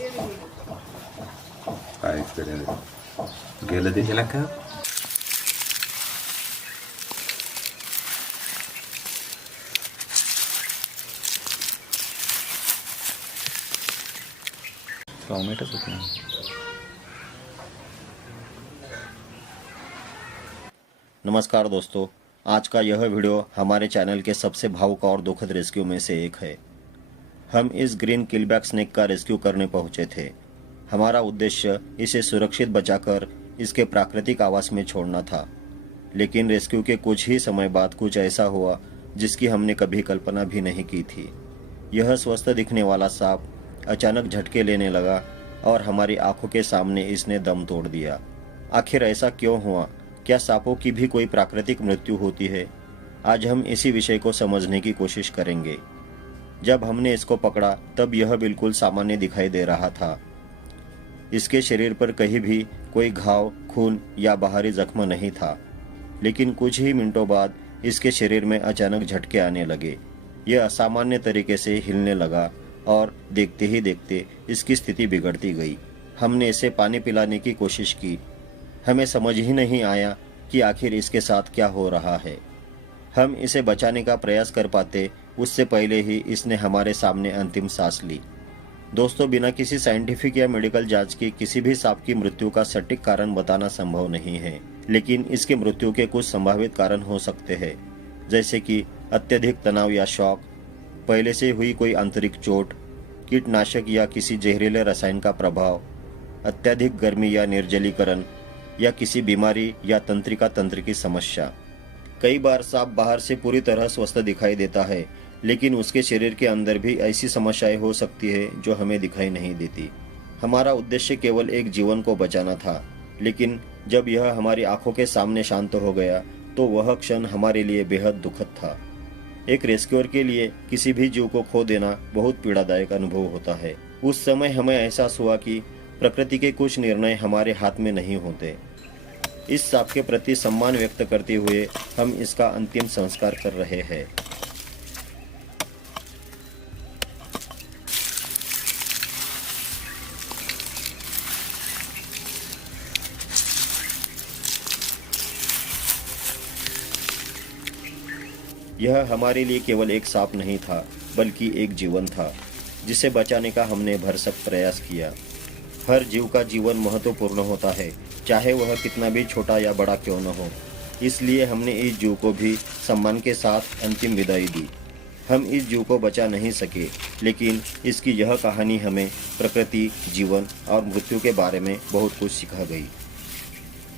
काय एक्सपिरियन्स गेलं दिशेला का टोमेटोच होते ना. नमस्कार दोस्तों, आज का यह वीडियो हमारे चैनल के सबसे भावुक और दुखद रेस्क्यू में से एक है। हम इस ग्रीन किलबैक स्नेक का रेस्क्यू करने पहुंचे थे। हमारा उद्देश्य इसे सुरक्षित बचाकर इसके प्राकृतिक आवास में छोड़ना था, लेकिन रेस्क्यू के कुछ ही समय बाद कुछ ऐसा हुआ जिसकी हमने कभी कल्पना भी नहीं की थी। यह स्वस्थ दिखने वाला सांप अचानक झटके लेने लगा और हमारी आंखों के सामने इसने दम तोड़ दिया। आखिर ऐसा क्यों हुआ? क्या सांपों की भी कोई प्राकृतिक मृत्यु होती है? आज हम इसी विषय को समझने की कोशिश करेंगे। जब हमने इसको पकड़ा तब यह बिल्कुल सामान्य दिखाई दे रहा था। इसके शरीर पर कहीं भी कोई घाव, खून या बाहरी जख्म नहीं था, लेकिन कुछ ही मिनटों बाद इसके शरीर में अचानक झटके आने लगे। यह असामान्य तरीके से हिलने लगा और देखते ही देखते इसकी स्थिति बिगड़ती गई। हमने इसे पानी पिलाने की कोशिश की। हमें समझ ही नहीं आया कि आखिर इसके साथ क्या हो रहा है। हम इसे बचाने का प्रयास कर पाते उससे पहले ही इसने हमारे सामने अंतिम सांस ली। दोस्तों, बिना किसी साइंटिफिक या मेडिकल जांच के किसी भी सांप की मृत्यु का सटीक कारण बताना संभव नहीं है, लेकिन इसकी मृत्यु के कुछ संभावित कारण हो सकते हैं, जैसे कि अत्यधिक तनाव या शॉक, पहले से हुई कोई आंतरिक चोट, कीटनाशक या किसी जहरीले रसायन का प्रभाव, अत्यधिक गर्मी या निर्जलीकरण, या किसी बीमारी या तंत्रिका तंत्र की समस्या। कई बार सांप बाहर से पूरी तरह स्वस्थ दिखाई देता है, लेकिन उसके शरीर के अंदर भी ऐसी समस्याएं हो सकती है जो हमें दिखाई नहीं देती। हमारा उद्देश्य केवल एक जीवन को बचाना था, लेकिन जब यह हमारी आंखों के सामने शांत हो गया तो वह क्षण हमारे लिए बेहद दुखद था। एक रेस्क्यूअर के लिए किसी भी जीव को खो देना बहुत पीड़ादायक अनुभव होता है। उस समय हमें एहसास हुआ कि प्रकृति के कुछ निर्णय हमारे हाथ में नहीं होते। इस सांप के प्रति सम्मान व्यक्त करते हुए हम इसका अंतिम संस्कार कर रहे हैं। यह हमारे लिए केवल एक सांप नहीं था, बल्कि एक जीवन था जिसे बचाने का हमने भरसक प्रयास किया। हर जीव का जीवन महत्वपूर्ण होता है, चाहे वह कितना भी छोटा या बड़ा क्यों न हो। इसलिए हमने इस जीव को भी सम्मान के साथ अंतिम विदाई दी। हम इस जीव को बचा नहीं सके, लेकिन इसकी यह कहानी हमें प्रकृति, जीवन और मृत्यु के बारे में बहुत कुछ सिखा गई।